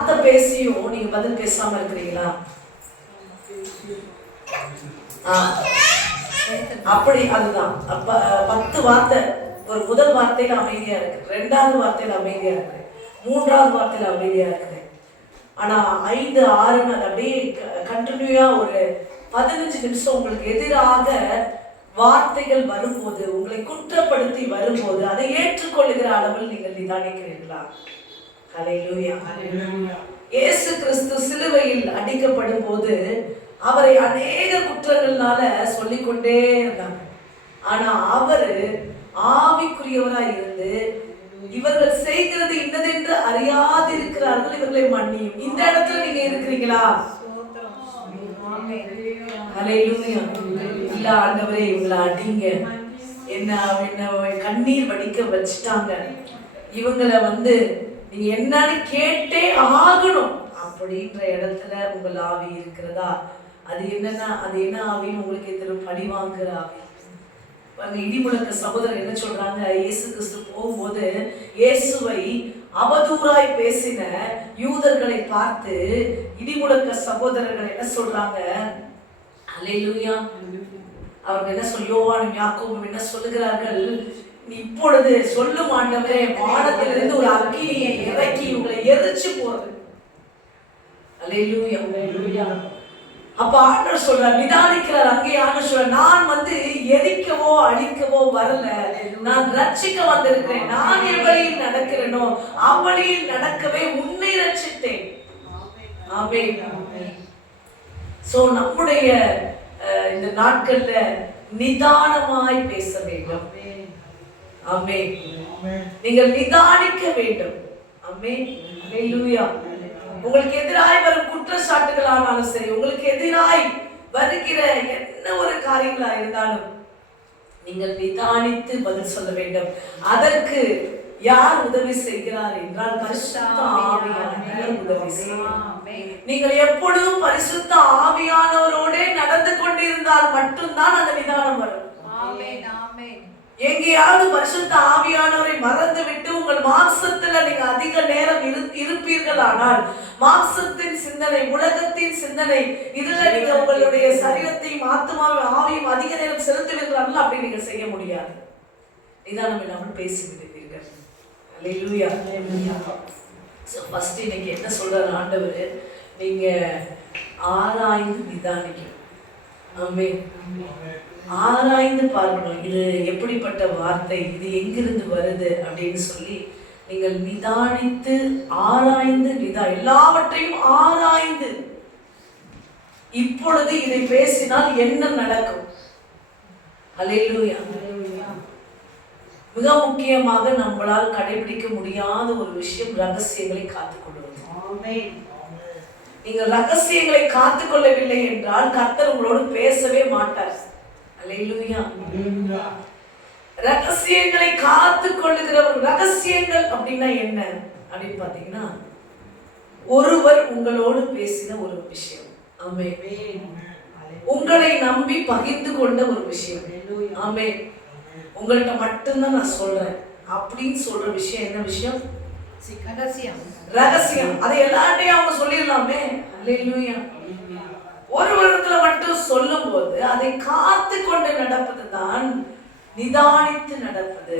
பேசியும் நீங்க பதில் பேசாம இருக்கிறீங்களா? அப்படி அதுதான். அப்ப 10 வார்த்தை ஒரு முதல் வார்த்தையில அமைதியா இருக்கு, 2வது வார்த்தையில அமைதியா இருக்கு, 3வது வார்த்தையில அமைதியா இருக்கு. ஆனா 5, 6 அது அப்படியே கண்டினியூயா ஒரு 15 நிமிஷம் உங்களுக்கு எதிராக வார்த்தைகள் வரும்போது, உங்களை குற்றப்படுத்தி வரும்போது அதை ஏற்றுக்கொள்ளுகிற அளவில் நீங்கள் நிதானிக்கிறீர்களா? ஹல்லேலூயா. இயேசு கிறிஸ்து சிலுவையில் அடிக்கப்படும் போது அவரை அநேக குற்றங்கள்னால சொல்லிக்கொண்டே இருந்தாங்க. ஆனா அவரு ஆவிக்குரியவராய் இருந்து, இவர்கள் செய்கிறது இன்னதென்று அறியாதிருக்கிறார்கள், இவர்களை மன்னியும். இந்த இடத்துல நீங்க இருக்கிறீங்களா? ஹல்லேலூயா. இல்ல ஆண்டவரே இவங்களை அடிங்க, என்ன கண்ணீர் வடிக்க வச்சுட்டாங்க, இவங்களை நீங்க என்னன்னு கேட்டே ஆகணும் அப்படின்ற இடத்துல உங்கள் ஆவி இருக்கிறதா? அது என்னன்னா, அது என்ன ஆவின்னு உங்களுக்கு தெரியும், பழி வாங்குற ஆவி. இடிமுழக்க சகோதரர் என்ன சொல்றாங்க, இயேசு கிறிஸ்து போகும்போது இயேசுவை அவதூறாய் பேசின யூதர்களை பார்த்து இடிமுழக்க சகோதரர்கள் என்ன சொல்றாங்க? ஹல்லேலூயா. அவர்கள் என்ன யோவானும் யாக்கோபும் என்ன சொல்லுகிறார்கள்? இப்பொழுது சொல்லும் ஆண்டவரே, வானத்திலிருந்து ஒரு அக்கினியை இறக்கி உங்களை எரிச்சு போறது. ஹல்லேலூயா. அப்ப ஆண்டவர் சொல்றார், நிதானிக்கிறார். அங்கே ஆண்டவர் சொல்றார், நான் எரிக்கவோ அழிக்கவோ வரல, நான் ரட்சிக்க வந்திருக்கிறேன். நான் எவ்வளியில் நடக்கிறேனோ அவ்வளியில் நடக்கவே உன்னை ரட்சித்தேன். ஆமென். சோ நம்முடைய இந்த நாட்கள்ல நிதானமாய் பேச வேண்டும். ஆமென். நீங்கள் நிதானிக்க வேண்டும். ஆமென். ஹல்லேலூயா. உங்களுக்கு எதிராய் வரும் குற்றச்சாட்டுகள் ஆனாலும் சரி, உங்களுக்கு எதிராய் வருகிற என்ன ஒரு காரியங்களா இருந்தாலும் நீங்கள் நிதானித்து பதில் சொல்ல வேண்டும். அதற்கு யார் உதவி செய்கிறார் என்றால் பரிசுத்த ஆவியானவர் உதவி செய்கிறார். நீங்கள் எப்பொழுதும் பரிசுத்த ஆவியானவரோட நடந்து கொண்டிருந்தால் மட்டும்தான் அந்த நிதானம் வரும். எங்கேயாவது பரிசுத்த ஆவியானவரை மறந்து விட்டு உங்கள் மாம்சத்துல நீங்க அதிக நேரம் இருப்பீர்கள் ஆனால், மாம்சத்தின் சிந்தனை, உலகத்தின் சிந்தனை, இதுல நீங்க உங்களுடைய சரீரத்தையும் ஆத்மாவையும் ஆவியும் அதிக நேரம் செலுத்துவீர்கள். அப்படி நீங்க செய்ய முடியாது. நிதானம் இல்லாமல் பேசிவிடுவீர்கள். ஹல்லேலூயா. சோ ஃபர்ஸ்ட் இன்னைக்கு என்ன சொல்றாரு ஆண்டவர், நீங்க ஆராய்ந்து நிதானிக்கணும். ஆமென். ஆராய்ந்து பார்க்கணும், இது எப்படிப்பட்ட வார்த்தை, இது எங்கிருந்து வருது அப்படின்னு சொல்லி நீங்கள் நிதானித்து ஆராய்ந்து எல்லாவற்றையும் ஆராய்ந்து, இப்பொழுது இதை பேசினால் என்ன நடக்கும்? ஹல்லேலூயா. மிக முக்கியமாக நம்மளால் கடைபிடிக்க முடியாத ஒரு விஷயம், ரகசியங்களை காத்துக்கொள்வது. நீங்கள் ரகசியங்களை காத்துக்கொள்ளவில்லை என்றால் கர்த்தர் உங்களோடு பேசவே மாட்டார். ஹல்லேலூயா. ரகசியங்களை காத்துக் கொள்ளுகிறவர். ரகசியங்கள் அப்படின்னா என்ன அப்படின்னு பாத்தீங்கன்னா, ஒருவர் உங்களோடு பேசின ஒரு விஷயம். ஆமென். உங்களை நம்பி பகிர்ந்து கொண்ட ஒரு விஷயம். ஆமென். உங்கள்கிட்ட மட்டும்தான் நான் சொல்றேன் அப்படின்னு சொல்ற விஷயம் என்ன விஷயம்? ரகசியம். அதை எல்லார்ட்டையும் அவங்க சொல்லிடலாமே. ஹல்லேலூயா. ஒரு வருடத்துல மட்டும் சொல்லும் போது அதை காத்து கொண்டு நடப்பதுதான் நிதானித்து நடப்பது.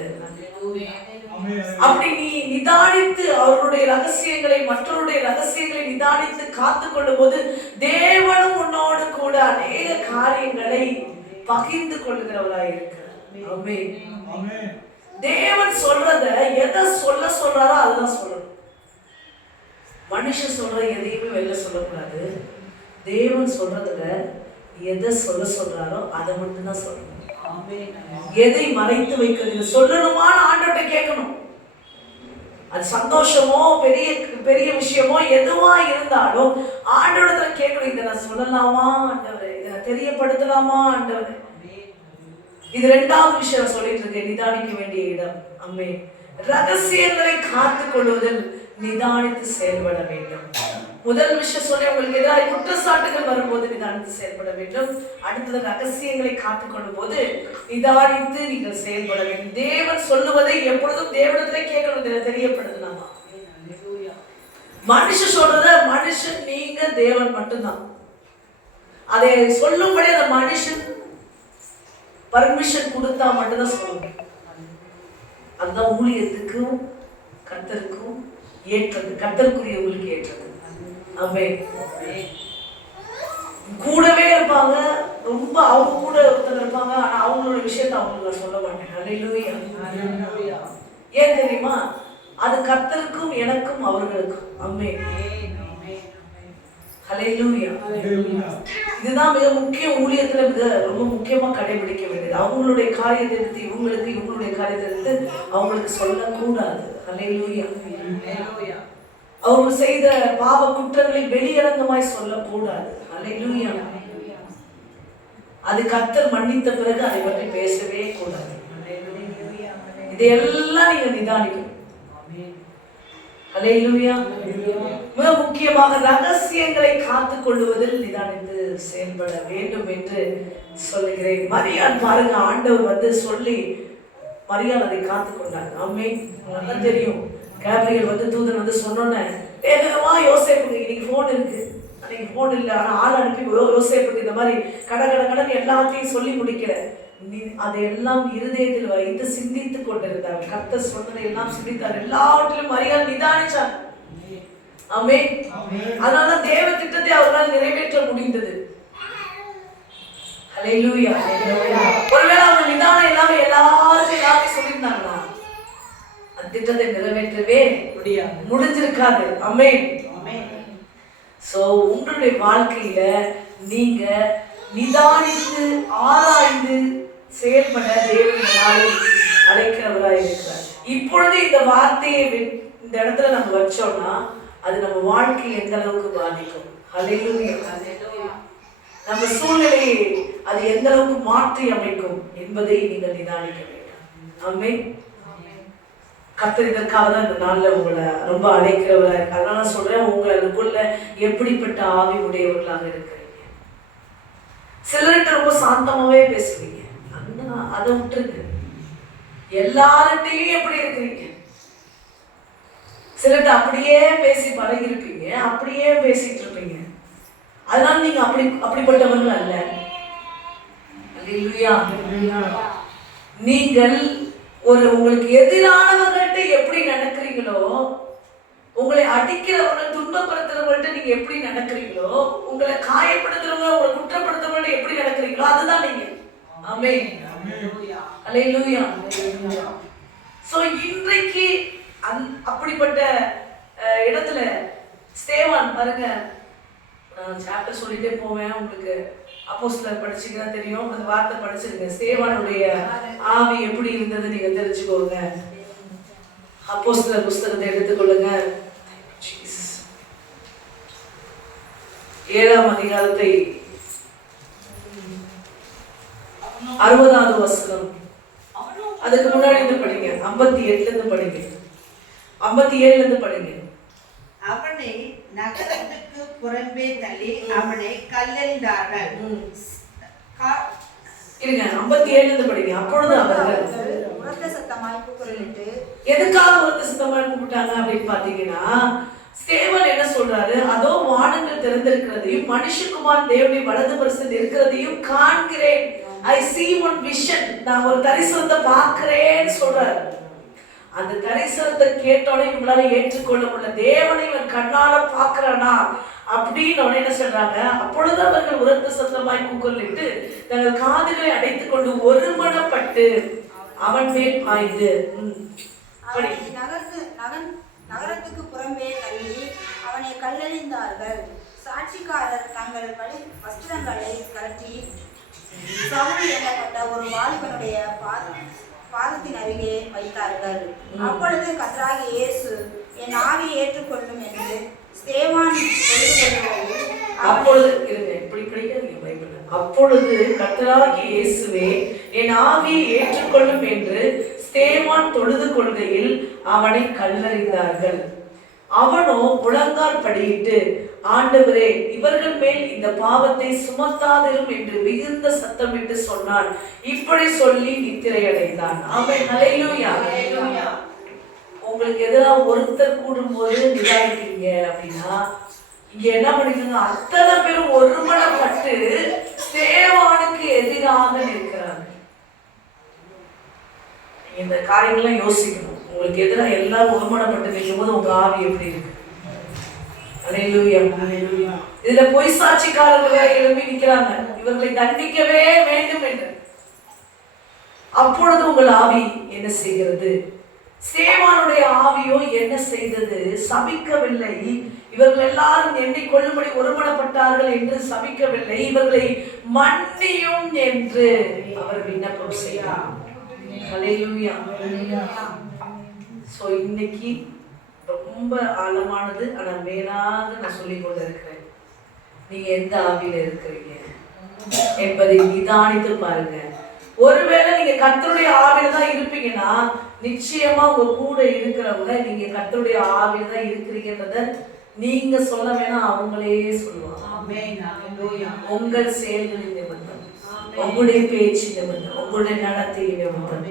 அப்படி நீ நிதானித்து அவருடைய ரகசியங்களை, மற்றவருடைய ரகசியங்களை நிதானித்து காத்து கொள்ளும் போது தேவனும் உன்னோடு கூட அநேக காரியங்களை பகிர்ந்து கொள்ளுகிறவராய் இருக்கிறார். தேவன் சொல்றத எதை சொல்றாரோ அதுதான் சொல்லணும். மனுஷன் சொல்ற எதையுமே வெளில சொல்லக்கூடாது. தேவன் சொல்றதுல எதை சொல்றாரோ அதை மட்டும்தான் சொல்லணும். எதை மறைத்து வைக்கிறது சொல்லணுமான்னு ஆண்டவர்கிட்ட கேட்கணும். அது சந்தோஷமோ பெரிய பெரிய விஷயமோ எதுவா இருந்தாலும் ஆண்டவரிடத்துல கேட்கணும். இதை நான் சொல்லலாமா ஆண்டவரே, இதை நான் தெரியப்படுத்தலாமா ஆண்டவரே. இது 2வது விஷயம் சொல்லிட்டு இருக்கேன், நிதானிக்க வேண்டிய இடம். அம்மே, ரகசியங்களை காத்துக் கொள்வதில் நிதானித்து செயல்பட வேண்டும். முதல் விஷயம் சொல்லி, உங்களுக்கு எதிராக குற்றச்சாட்டுகள் வரும்போது நிதானித்து செயல்பட வேண்டும். அடுத்தது ரகசியங்களை காத்துக்கொள்ளும் போது நிதானித்து நீங்கள் செயல்பட வேண்டும். தேவன் சொல்லுவதை எப்பொழுதும் தேவனிடத்திலே கேட்கணும், தெரியப்படுத்தலாமா? மனுஷன் சொல்றத மனுஷன் நீங்க தேவன் மட்டும்தான். அதை சொல்லும்படி அந்த மனுஷன் பர்மிஷன் கொடுத்தா மட்டும்தான் சொல்லணும். அதுதான் ஊழியத்துக்கும் கர்த்தருக்கும் ஏற்றது, கர்த்தருக்குரியவங்களுக்கு ஏற்றது. ஆமென். கூடவே இருப்பாங்க, ரொம்ப அவங்க கூட ஒருத்தர் இருப்பாங்க, ஆனா அவங்களோட விஷயத்த அவங்களுக்கு சொல்ல மாட்டேன். ஹல்லேலூயா. ஏன் தெரியுமா? அது கர்த்தருக்கும் எனக்கும் அவர்களுக்கும். ஆமென். ஹல்லேலூயா. இதுதான் மிக முக்கிய ஊழியத்துல ரொம்ப முக்கியமா கடைபிடிக்க வேண்டியது. அவங்களுடைய காரியத்தை எடுத்து இவங்களுக்கு, இவங்களுடைய காரியத்தை எடுத்து அவங்களுக்கு சொல்லக்கூடாது. ஹல்லேலூயா. அவங்க செய்த பாவ குற்றங்களை வெளியரங்கமாய் சொல்லக்கூடாது. ஹல்லேலூயா. அது கர்த்தர் மன்னித்த பிறகு அதை பற்றி பேசவே கூடாது. இதையெல்லாம் நீங்க நிதானிக்கணும். ஹல்லேலூயா. மிக முக்கியமாக ரகசியங்களை காத்துக் கொள்வதில் நிதானித்து செயல்பட வேண்டும் என்று சொல்லுகிறேன். மரியாள் பாருங்க, ஆண்டவர் சொல்லி மரியாள் அதை காத்துக் கொண்டாங்க. ஆமென். நல்லா தெரியும், கேப்ரியல் தூதன் சொன்னோன்னே வேகமா யோசேப்புக்கு இன்னைக்கு போன் இருக்கு, அன்னைக்கு போன் இல்லை, ஆனா ஆள் அனுப்பி யோசேப்புக்கு இந்த மாதிரி கடன் எல்லாத்தையும் சொல்லி முடிக்கிற அதையெல்லாம் இருதயத்தில் வைத்து சிந்தித்துக் கொண்டிருந்தார். கர்த்தர் சொன்னதை எல்லாம் சிந்தித்தார். எல்லாவற்றிலும் மரியாள் நிதானிச்சார். ஆமென். அதனால தேவ திட்டத்தை அவர்களால் நிறைவேற்ற முடிந்தது. ஹல்லேலூயா. ஒருவேளை அவங்க நிதானம் இல்லாம எல்லாத்தையும் சொல்லியிருந்தாங்களா, அந்த திட்டத்தை நிறைவேற்றவே முடிஞ்சிருக்காது. ஆமென். சோ உங்களுடைய வாழ்க்கையில நீங்க நிதானித்து ஆராய்ந்து செயல்பட தேவன் அழைக்கிறவராய் இருக்கிறார். இப்பொழுது இந்த வார்த்தையை இந்த இடத்துல நம்ம வச்சோம்னா அது நம்ம வாழ்க்கையை எந்த அளவுக்கு பாதிக்கும். ஹல்லேலூயா. நம்ம சூழ்நிலையை அது எந்த அளவுக்கு மாற்றி அமைக்கும் என்பதை நீங்கள் நிதானிக்க வேண்டும். ஆமென். கர்த்தர் இதற்காக தான் இந்த நாள்ல உங்களை ரொம்ப அழைக்கிறவரா இருக்கு. அதனால நான் சொல்றேன், உங்களுக்குள்ள எப்படிப்பட்ட ஆவி உடையவர்களாக இருக்கிறீங்க. சிலர்கிட்ட ரொம்ப சாந்தமாவே பேசுவீங்க, அதை விட்டுருக்கு. எல்லார்கிட்டையும் எப்படி இருக்கிறீங்க? சிலர்கிட்ட அப்படியே பேசி பழகி இருப்பீங்க, அப்படியே பேசிட்டு இருப்பீங்க. அதனால நீங்க அப்படிப்பட்டவர்கள் அல்ல. அல்லேலூயா. நீங்கள் உங்களுக்கு எதிரானவர்கள்ட்ட எப்படி நடக்கிறீங்களோ, உங்களை அடிக்கிறவர்கள் துன்பப்படுத்துறவங்கள்ட்ட நீங்க எப்படி நடக்கிறீங்களோ, உங்களை காயப்படுத்துறவங்க உங்களை குற்றப்படுத்துறவங்கள்ட்ட எப்படி நடக்கிறீங்களோ அதுதான் நீங்க. ஆமென். அல்லேலூயா. சோ இன்றைக்கு அப்படிப்பட்ட இடத்துல ஸ்தேவான் பாருங்க, நான் சாப்டர் சொல்லிட்டே போவேன். உங்களுக்கு அப்போஸ்தலர் படிச்சீங்கன்னா தெரியும், அந்த வார்த்தை படிச்சிருங்க. ஸ்தேவானுடைய ஆவி எப்படி இருந்தது நீங்க தெரிஞ்சுக்கோங்க. அப்போஸ்தலர் புஸ்தகத்தை எடுத்துக்கொள்ளுங்க. 7ஆம் அதிகாரத்தை 60வது வசனம். அதுக்கு முன்னாடி இருந்து படிங்க, 58ல இருந்து படிங்க, 57ல இருந்து படிங்க. அவனை நகரத்துக்கு புறம்பே தள்ளி அவனை கல்லெறிந்தார்கள். இருங்க, 57ல இருந்து படிங்க. அப்பொழுது அவர்கள் உரத்த சத்தமாய் கூப்பிட்டு, எதுக்காக உரத்த சத்தமாய் கூப்பிட்டாங்க அப்படின்னு பாத்தீங்கன்னா, ஸ்தேவான் என்ன சொல்றாரு, அதோ வானங்கள் திறந்திருக்கிறதையும் மனுஷகுமார் தேவனுடைய வலது பரிசத்தில் இருக்கிறதையும் காண்கிறேன். I see one vision. நான் ஒரு தரிசனத்தை பார்க்கிறேன்னு சொல்றாரு. அந்த தரிசனத்தை கேட்டோடனே இவங்களால ஏற்றுக்கொள்ள முடியல. தேவனை இவன் கண்ணால பார்க்கிறானா அப்படின்னு உடனே என்ன சொல்றாங்க, அப்பொழுது அவர்கள் உரத்த சத்தமாய் கூக்குரலிட்டு தங்கள் காதுகளை அடைத்துக் கொண்டு ஒருமனப்பட்டு அவன் மேல் பாய்ந்து நகரத்துக்கு புறம்பே தள்ளி அவனை கல்லெறிந்தார்கள். சாட்சிக்காரர் தங்கள் வஸ்திரங்களை கழற்றி சவுல் எனப்பட்ட ஒரு வாலிபனுடைய பாதத்தின் அருகே வைத்தார்கள். அப்பொழுது கர்த்தராகிய இயேசு என் ஆவியை ஏற்றுக்கொள்ளும் என்று ஸ்தேவான் அப்பொழுது கர்த்தராகிய இயேசுவே என் ஆவியை ஏற்றுக்கொள்ளும் என்று ஸ்தேவான் தொழுது கொள்கையில் அவனை கல்லெறிந்தார்கள். அவனோ முழங்கால் படியிட்டு, ஆண்டவரே, இவர்கள் மேல் இந்த பாவத்தை சுமத்தாதிரும் என்று மிகுந்த சத்தமிட்டு சொன்னான். இப்படி சொல்லி நித்திரை அடைந்தான். ஆமென். ஹல்லேலூயா. உங்களுக்கு எதிராக ஒருத்தர் கூடும்போது நிதானிக்கிறீங்க அப்படின்னா இங்க என்ன பண்ணிக்கோங்க, அத்தனை பேரும் ஒருமனப்பட்டு ஸ்தேவானுக்கு எதிராக நிற்கிறாங்க. இந்த காரியங்கள்லாம் யோசிக்கணும். உங்களுக்கு எதிராக எல்லாம் ஒருமனப்பட்டு நிற்கும் போது உங்க ஆவி எப்படி இருக்கு? அல்லேலூயா. இதுல பொய் சாட்சிக்காரர்கள் எழுப்பி நிற்கிறாங்க, இவர்களை தண்டிக்கவே வேண்டும் என்று. அப்பொழுது உங்கள் ஆவி என்ன செய்கிறது? ஸ்தேவானுடைய ஆவியோ என்ன செய்தது? சபிக்கவில்லை. இவர்கள் எல்லாரும் எண்ணிக்கொள்ளும்படி ஒருமனப்பட்டார்கள் என்று சபிக்கவில்லை, இவர்களை மன்னியும் என்று அவர் விண்ணப்பம் செய்தார். ஹல்லேலூயா. சோ இன்னைக்கு ரொம்ப ஆழமானது, ஆனா மேலாக நான் சொல்லிக் கொண்டு இருக்கிறேன். நீங்க எந்த ஆவியில இருக்கிறீங்க என்பதை நிதானித்து பாருங்க. ஒருவேளை நீங்க கர்த்தருடைய ஆவியில தான் இருப்பீங்கன்னா நிச்சயமா உங்க கூட இருக்கிறவங்க நீங்க கர்த்தருடைய ஆவியில தான் இருக்கிறீங்கன்றத நீங்க சொல்ல வேணாம், அவங்களே சொல்லுவாங்க. உங்கள் செயல்களின் நிமித்தம், உங்களுடைய பேச்சு நிமித்தம், உங்களுடைய நடத்தை நிமித்தம்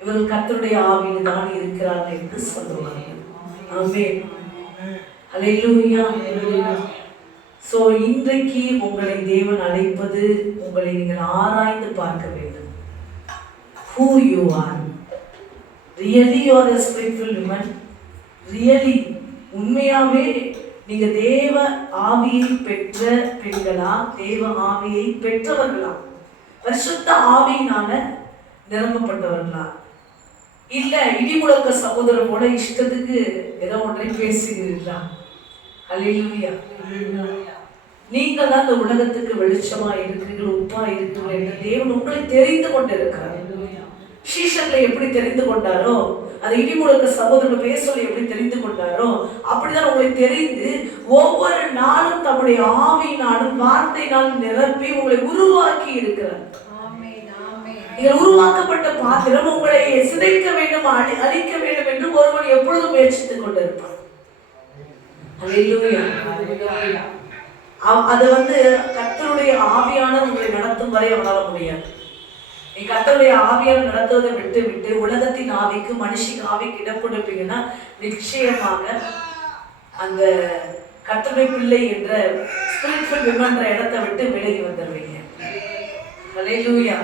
இவர்கள் கர்த்தருடைய ஆவியில் தான் இருக்கிறார்கள் என்று சொல்லுவாங்க. ஆமென். ஹல்லேலூயா. சோ இன்றைக்கு உங்களை தேவன் அழைப்பது, உங்களை நீங்கள் ஆராய்ந்து பார்க்க வேண்டும். Who you are. Really you are a spiritual woman. Really உண்மையாவே நீங்க தேவ ஆவியை பெற்ற பெண்களா, தேவ ஆவியை பெற்றவர்களா, பரிசுத்த ஆவியினால நிரப்பப்பட்டவர்களா, இல்ல இடிமுழக்க சகோதரர் போல இஷ்டத்துக்கு ஏதோ ஒன்றை பேசுகிறீர்களா? ஹல்லேலூயா. நீங்கள் தான் இந்த உலகத்துக்கு வெளிச்சமா இருக்கிறீர்கள், உப்பா இருக்கிறீர்கள் என்று தேவன் உங்களை தெரிந்து கொண்டிருக்கிறார். சீஷர்களை எப்படி தெரிந்து கொண்டாரோ, அந்த இடிமுழக்க சகோதரர் பேச சொல்லி எப்படி தெரிந்து கொண்டாரோ, அப்படிதான் உங்களை தெரிந்து ஒவ்வொரு நாளும் தம்முடைய ஆவியினாலும் வார்த்தையினாலும் நிரப்பி உங்களை உருவாக்கி இருக்கிறார். நீங்கள் உருவாக்கப்பட்ட பாத்திரம் உங்களை சிதைக்க வேண்டும், அழிக்க வேண்டும் என்று ஒருவன் எப்பொழுதும் முயற்சித்துக் கொண்டிருப்பான். ஹல்லேலூயா. அது கர்த்தருடைய ஆவியான உங்களை நடத்தும் வரை அவனால முடியாது. நீ கர்த்தருடைய ஆவியான நடத்துவதை விட்டு விட்டு உலகத்தின் ஆவிக்கு, மனுஷின் ஆவிக்கு இடம் கொடுப்பீங்கன்னா நிச்சயமாக அந்த கர்த்தருடைய பிள்ளை என்ற ஸ்பிரிச்சுவல் விமன்ற இடத்தை விட்டு விலகி வந்துடுவீங்க. ஹல்லேலூயா.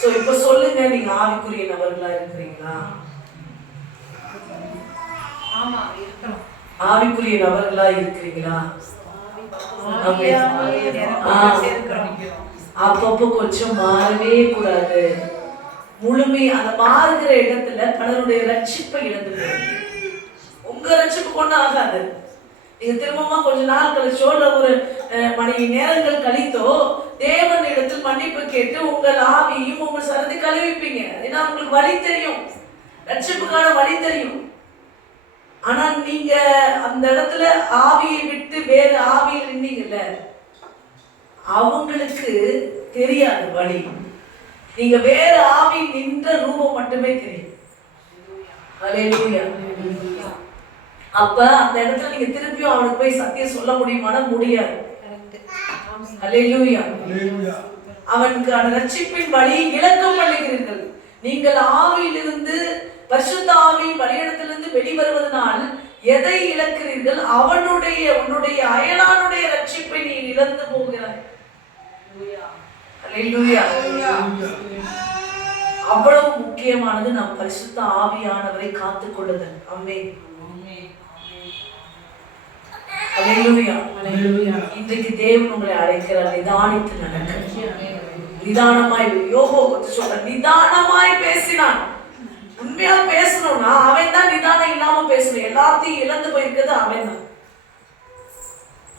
சோ இப்ப சொல்லுங்க, நீங்க ஆவிக்குரிய நபர்களா இருக்கிறீங்களா? ஆமா, இருக்கணும். ஆவிக்குரிய நபர்களா இருக்கிறீங்களா? அப்பப்போ கொஞ்சம் மாறவே கூடாது. முழுமை அந்த மாறுகிற இடத்துல பலருடைய ரட்சிப்பை இழந்து போயிருக்கு. உங்க ரட்சிப்பு கொண்டு ஆகாது. நீங்க திரும்பமா கொஞ்ச நாள் கழிச்சோ இல்ல ஒரு மணி நேரங்கள் கழித்தோ தேவன் இடத்தில் மன்னிப்பு கேட்டு உங்கள் ஆவியும் உங்கள் சரதி கழுவிப்பீங்க. ஏன்னா உங்களுக்கு வழி தெரியும், ரட்சிப்புக்கான வழி தெரியும். ஆனா நீங்க அந்த இடத்துல ஆவியை விட்டு வேற ஆவியில் நின்னீங்கல்ல, அவங்களுக்கு தெரியாது வழி. நீங்க வேற ஆவி நின்ற ரூபம் மட்டுமே தெரியும். ஹல்லேலூயா. அப்ப அந்த இடத்துல நீங்க திருப்பியும் அவனுக்கு போய் சத்தியம் சொல்ல முடியுமானா முடியாது. ஹல்லேலூயா. அவனுக்கு அந்த ரட்சிப்பின் வழி இழக்கம் பண்ணுகிறீர்கள். நீங்கள் ஆவியிலிருந்து, பரிசுத்த ஆவியின் வழியிடத்திலிருந்து வெளிவருவதனால் எதை இழக்கிறீர்கள்? உன்னுடைய அயலானுடைய ரட்சிப்பை நீ இழந்து போகிறாய். ஹல்லேலூயா. அவ்வளவு முக்கியமானது நம் பரிசுத்த ஆவியானவரை காத்துக் கொள்ளுதல். ஆமென். ஹல்லேலூயா. இன்றைக்கு தேவன் உங்களை அழைக்கிறார், நிதானித்து நடக்க. நிதானமாய், யோபு சொல்ற நிதானமாய் பேசினான். உண்மையா பேசணும்னா அவன் தான் நிதானம் இல்லாம பேசணும். எல்லாத்தையும் இழந்து போயிருக்கிறது அவன் தான்.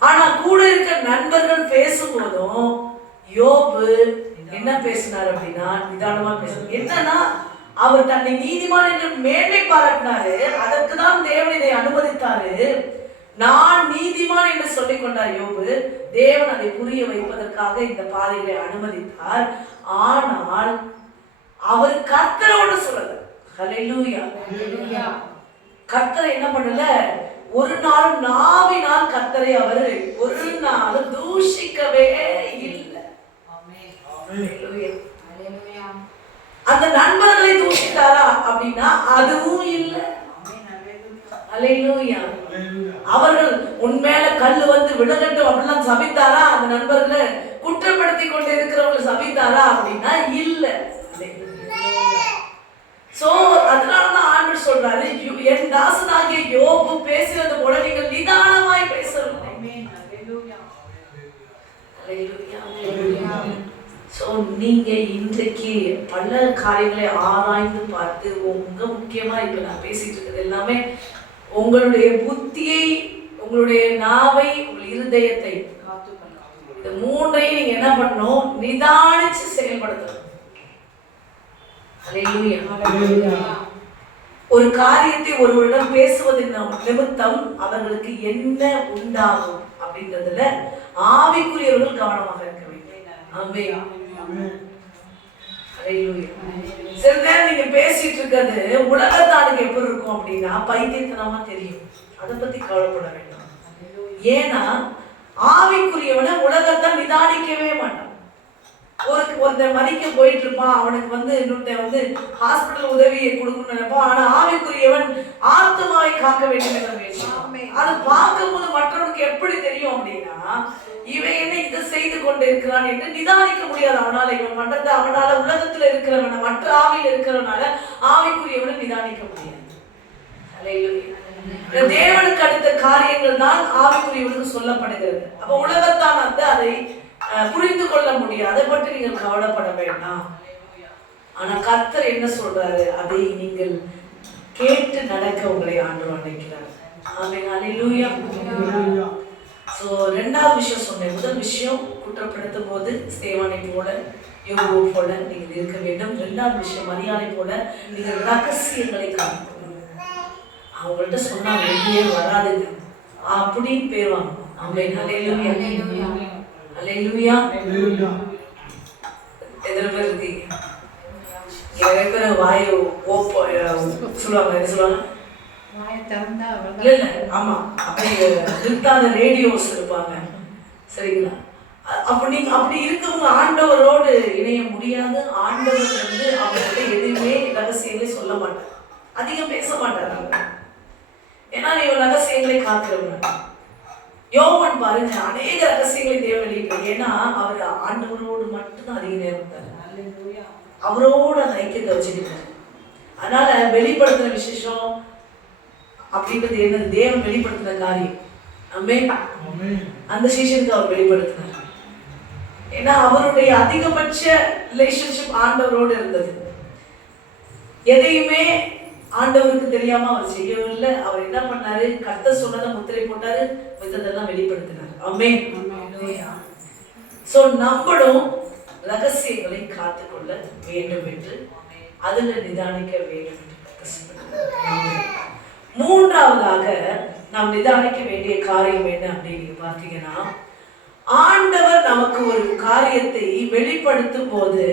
ஆனா கூட இருக்க நண்பர்கள் பேசும்போதும் யோபு என்ன பேசினார் அப்படின்னா நிதானமா பேசணும். என்னன்னா அவர் தன்னை நீதிமான் என்று மேன்மை பாராட்டினாரு. அதற்கு தான் தேவன் இதை அனுமதித்தாரு. நான் நீதிமான் என்று சொல்லிக் கொண்டார் யோபு. தேவன் அதை புரிய வைப்பதற்காக இந்த பாதைகளை அனுமதித்தார். ஆனால் அவர் கர்த்தரோடு சொல்லல. ஹல்லேலூயா. கர்த்தரை என்ன பண்ணல? ஒரு நாள் நாவினால் கர்த்தரை அவர் ஒரு நாள் தூஷிக்கவே இல்லை. அந்த நண்பர்களை தூஷித்தாரா அப்படின்னா அதுவும் இல்லை. அல்லேலூயா. அவர்கள் உன்மேல கல்லு வந்து விழகட்டும் அப்படிலாம் சபித்தாரா? அந்த நண்பர்களை குற்றப்படுத்தி கொண்டு இருக்கிறவங்களை சபித்தாரா அப்படின்னா இல்ல. சோ அதனாலதான் ஆண்டவர் சொல்றாரு, என் தாசனாகிய யோபு பேசுறது போல நீங்கள் நிதானமாய் பேசணும். சோ நீங்க இன்றைக்கு பல காரியங்களை ஆராய்ந்து பார்த்து, உங்க முக்கியமா இப்ப நான் பேசிட்டு இருக்கிறது எல்லாமே உங்களுடைய புத்தியை, உங்களுடைய நாவை, உங்கள் இருதயத்தை, இந்த மூன்றையும் நீங்க என்ன பண்ணணும்? நிதானிச்சு செயல்படுத்தணும். ஒரு காரியத்தை ஒருவரிடம் பேசுவதன் நிமித்தம் அவர்களுக்கு என்ன உண்டாகும் அப்படின்றதுல ஆவிக்குரியவர்கள் கவனமாக இருக்க வேண்டும். சில நேரம் நீங்க பேசிட்டு இருக்கிறது உலகத்தானுக்கு எப்படி இருக்கும் அப்படின்னா பைத்தியத்தனமா தெரியும். அதை பத்தி கவலைப்பட வேண்டாம். ஏன்னா ஆவிக்குரியவனை உலகத்தான் நிதானிக்கவே மாட்டான். ஒருத்தன் மதிக்க போயிட்டு இருப்பான், அவனுக்கு வந்து இன்னொருத்தன் வந்து ஹாஸ்பிட்டல் உதவியை கொடுக்கணும்னு நினைப்பான். ஆனா ஆவிக்குரியவன் ஆத்மாவை காக்க வேண்டும் என்ற முயற்சி. அது பார்க்கும் போது மற்றவனுக்கு எப்படி தெரியும் அப்படின்னா, இவன் என்ன இதை செய்து கொண்டு இருக்கிறான் என்று நிதானிக்க முடியாது அவனால. இவன் பண்றது அவனால உலகத்துல இருக்கிறவன, மற்ற ஆவியில் இருக்கிறவனால ஆவிக்குரியவனை நிதானிக்க முடியாது. தேவனுக்கு அடுத்த காரியங்கள் தான் ஆவிக்குரியவனுக்கு சொல்லப்படுகிறது. அப்ப உலகத்தான் வந்து அதை புரிந்து கொள்ள முடியாது. அதை பற்றி நீங்கள் கவலைப்பட வேண்டாம். ஆனா கர்த்தர் என்ன சொல்றாரு? அதை நீங்கள் கேட்டு நடக்க உங்களை ஆண்டவர் அழைக்கிறார். ஆமென். அல்லேலூயா. சோ ரெண்டாவது விஷயம் சொன்னேன். முதல் விஷயம், குற்றப்படுத்தும் போது ஸ்தேவானை போல, யோபு போல நீங்கள் இருக்க வேண்டும். ரெண்டாவது விஷயம், மரியாதை போல நீங்கள் ரகசியங்களை காக்கணும். அவங்கள்ட்ட சொன்னா வெளியே வராதுங்க அப்படின்னு பேருவாங்க. ஆமென். அல்லேலூயா. அல்லேலூயா. எத்தனை பேர் இருக்கீங்க? நிறைய பேர் வாயை சொல்லுவாங்க. என்ன சொல்லுவாங்க? இல்ல இல்ல, ஆமா, அப்படி நிறுத்தாத ரேடியோஸ் இருப்பாங்க. சரிங்களா? அப்படி இருக்கவங்க ஆண்டவரோடு இணைய முடியாது. ஆண்டவர் வந்து அவங்கள்ட்ட எதுவுமே ரகசியங்களை சொல்ல மாட்டார், அதிகம் பேச மாட்டார். ஏன்னா நீங்க ரகசியங்களை காக்கிறவங்க. யோவான் பாருங்க, அநேக ரகசியங்களை தேவன் வெளியிட்டார். ஏன்னா அவர் ஆண்டவரோடு மட்டும்தான் அதிக நேரம் இருந்தார். அவரோட அந்த ஐக்கியத்தை வச்சுக்கிட்டார். அதனால வெளிப்படுத்தின விசேஷம் அப்படின்றது என்னது? தேவன் வெளிப்படுத்தின காரியம். ஆமென். அந்த சீசனுக்கு அவர் வெளிப்படுத்தினார். ஏன்னா அவருடைய அதிகபட்ச ரிலேஷன்ஷிப் ஆண்டவரோடு இருந்தது. எதையுமே ஆண்டவருக்கு தெரியாம அவர் செய்யவில்லை. அவர் என்ன பண்ணாரு? கர்த்தர் சொன்னதை முத்திரை போட்டாரு, மித்ததெல்லாம் வெளிப்படுத்தினார். ஆமென். சோ நம்மளும் ரகசியங்களை காத்துக்கொள்ள வேண்டும் என்று, அதுல நிதானிக்க வேண்டும் என்று. மூன்றாவதாக நாம் நிதானிக்க வேண்டிய காரியம் என்ன அப்படின்னு பார்த்தீங்கன்னா, ஆண்டவர் நமக்கு ஒரு காரியத்தை வெளிப்படுத்தும் போது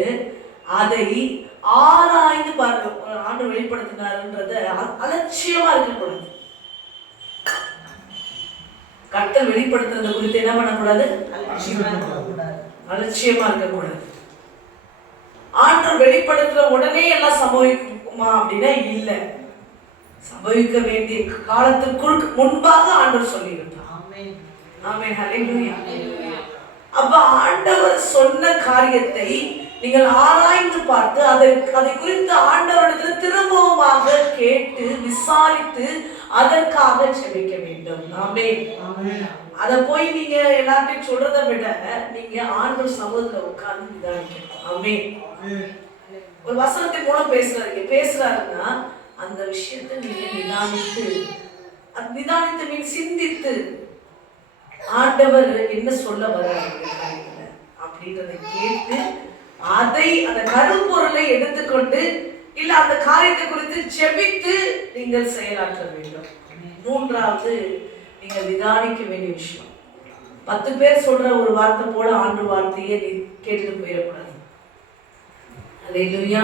அதை ஆராய்ந்து பார்க்க. ஆண்டவர் வெளிப்படுத்தினார்ன்றத அலட்சியமா இருக்கக்கூடாது. கர்த்தர் வெளிப்படுத்துறத குறித்து என்ன பண்ணக்கூடாது? அலட்சியமா இருக்கக்கூடாது. ஆண்டவர் வெளிப்படுத்துற உடனே எல்லாம் சம்பவிக்குமா அப்படின்னா இல்ல. சம்பவிக்க வேண்டிய காலத்துக்குள் முன்பாக ஆண்டவர் சொல்லியிருந்தார். ஆமென். ஹல்லேலூயா. அப்ப ஆண்டவர் சொன்ன காரியத்தை நீங்கள் ஆராய்ந்து பார்த்து அதை குறித்து ஆண்டவரிடத்தில் திரும்பவுமாக கேட்டு விசாரித்து அதற்காக ஜெபிக்க வேண்டும். ஆமென். அதை போய் நீங்க எல்லாத்தையும் சொல்றதை விட நீங்க ஆண்டவர் சமூகத்துல உட்கார்ந்து நிதானிக்கணும். ஆமென். ஒரு வசனத்தின் மூலம் பேசுறாருன்னா அந்த விஷயத்தை நீங்க நிதானித்து மீன் சிந்தித்து ஆண்டவர் என்ன சொல்ல வர்றாரு அப்படின்றத கேட்டு அதை அந்த கருப்பொருளை எடுத்துக்கொண்டு இல்ல அந்த காரியத்தை குறித்து ஜெபித்து நீங்கள் செயலாற்ற வேண்டும். மூன்றாவது, நீங்கள் நிதானிக்க வேண்டிய விஷயம், 10 பேர் சொல்ற ஒரு வார்த்தை போல ஆண்டு வார்த்தையை நீ கேட்டுட்டு போயிடக்கூடாது. அல்லேலூயா.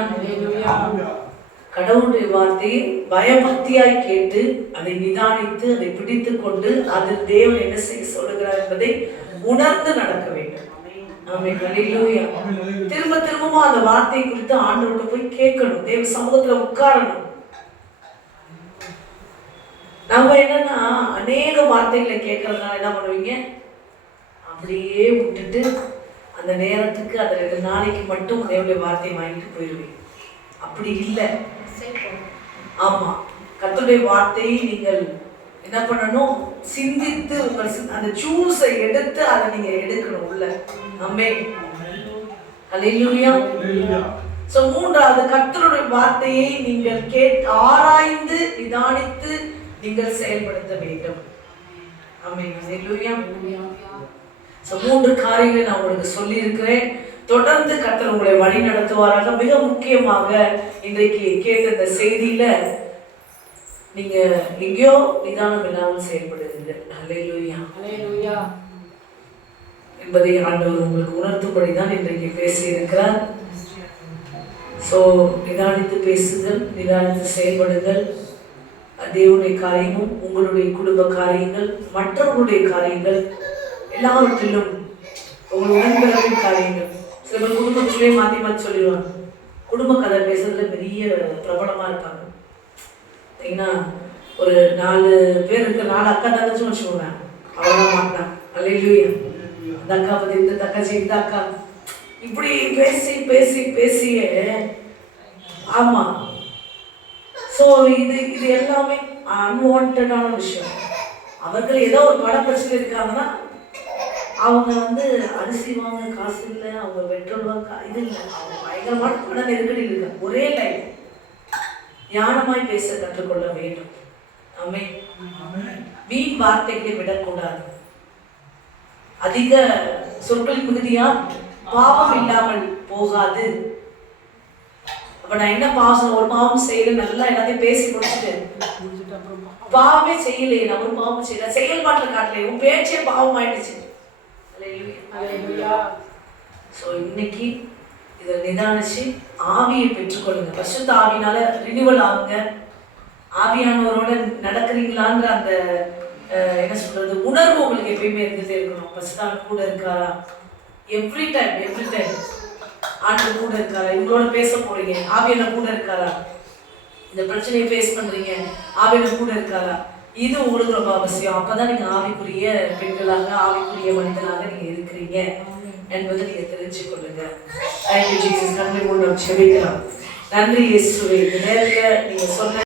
கடவுளுடைய வார்த்தையை பயபக்தியாய் கேட்டு அதை நிதானித்து அதை பிடித்து கொண்டு அதில் தேவன் என்ன செய்ய சொல்லுகிறார் என்பதை உணர்ந்து நடக்க வேண்டும். ஆமென். அல்லேலூயா. திரும்ப திரும்பவும் அந்த வார்த்தை குறித்து ஆண்டவர்கிட்ட போய் கேட்கணும். தேவ சமூகத்துல உட்காரணும். நம்ம என்னன்னா அநேக வார்த்தைகளை கேட்கறதுனால என்ன பண்ணுவீங்க, அப்படியே விட்டுட்டு அந்த நேரத்துக்கு அந்த 2 நாளைக்கு மட்டும் தேவனுடைய வார்த்தையை வாங்கிட்டு போயிடுவீங்க. அப்படி இல்லை. ஆமா, கர்த்தருடைய வார்த்தையை நீங்கள் என்ன பண்ணணும், சிந்தித்து உங்கள் அந்த ஜூஸை எடுத்து அதை நீங்க எடுக்கணும் உள்ள. ஆமென். ஹல்லேலூயா. சோ மூன்றாவது, கர்த்தருடைய வார்த்தையை நீங்கள் ஆராய்ந்து நிதானித்து நீங்கள் செயல்படுத்த வேண்டும். ஆமென். ஹல்லேலூயா. சோ 3 காரியங்களை நான் உங்களுக்கு சொல்லி இருக்கிறேன். தொடர்ந்து கர்த்தர் உங்களை வழி நடத்துவாராக. மிக முக்கியமாக இன்றைக்கு கேட்ட இந்த செய்தியில நீங்க எங்கேயோ நிதானம் இல்லாமல் செயல்படுகிறீர்கள். ஹல்லேலூயா. ஹல்லேலூயா. என்பதை ஆண்டவர் உங்களுக்கு உணர்த்தும்படிதான் இன்றைக்கு பேசியிருக்கிறார். ஸோ நிதானித்து பேசுங்கள், நிதானித்து செயல்படுங்கள். தேவனுடைய காரியமும் உங்களுடைய குடும்ப காரியங்கள் மற்றவர்களுடைய காரியங்கள் எல்லாவற்றிலும் உங்கள் உடன்பிறப்பின் காரியங்கள். சில பேர் குடும்பத்திலே மாற்றி மாற்றி சொல்லிடுவாங்க. குடும்ப கதை பேசுறதுல பெரிய பிரபலமாக இருப்பாங்க. பார்த்தீங்கன்னா ஒரு 4 பேர் இருக்க 4 அக்கா தங்கச்சும் வச்சுக்கோங்க, அவ்வளோதான் மாட்டான். அல்லேலூயா. அந்த அக்கா பற்றி இந்த தங்கச்சி இந்த அக்கா இப்படி பேசி பேசி பேசியே. ஆமாம். ஸோ இது எல்லாமே அன்வான்டான விஷயம். அவர்கள் ஏதோ ஒரு பண பிரச்சனை இருக்காங்கன்னா அவங்க அரிசி வாங்க காசு இல்லை, அவங்க பெட்ரோல் வாங்க இது இல்லை, அவங்க பயங்கரமான பண நெருக்கடியில் இருக்காங்க. ஒரே லைன். ஞானமாய் பேச கற்றுக்கொள்ள வேண்டும். ஆமென். வீண் வார்த்தைகளை விடக்கூடாது. அதிக சொற்களின் மிகுதியால் பாவம் இல்லாமல் போகாது. அப்ப நான் என்ன பாவம், ஒரு பாவம் செய்யல, நல்லா எல்லாத்தையும் பேசி முடிச்சுட்டு பாவமே செய்யலையே, நான் ஒரு பாவம் செய்யல, செயல்பாட்டில் காட்டலையே, உன் பேச்சே பாவம் ஆயிடுச்சு. ஸோ இன்னைக்கு இதை நிதானிச்சு ஆவியை பெற்றுக்கொள்ளுங்க. பரிசுத்த ஆவியினால ரினிவல் ஆகுங்க. ஆவியானவரோட நடக்கிறீங்களான்ற அந்த என்ன சொல்றது உணர்வு உங்களுக்கு எப்பயுமே இருந்துட்டே இருக்கணும். பரிசுத்த கூட இருக்காரா, எவ்ரி டைம் ஆண்டவர் கூட இருக்காரா, இவங்களோட பேச போறீங்க, ஆவியான கூட இருக்காரா, இந்த பிரச்சனையை ஃபேஸ் பண்றீங்க, ஆவியான கூட இருக்காரா, இது உங்களுக்கு ரொம்ப அவசியம். அப்பதான் நீங்க ஆவிக்குரிய பெண்களாக ஆவிக்குரிய மனிதனாக நீங்க இருக்கிறீங்க என்பதை நீங்க தெரிஞ்சு கொள்ளுங்க. நன்றி ஜீசஸ். நன்றி. செபிக்கலாம். நன்றி இயேசுவே. இந்த நேரத்துல நீங்க சொன்ன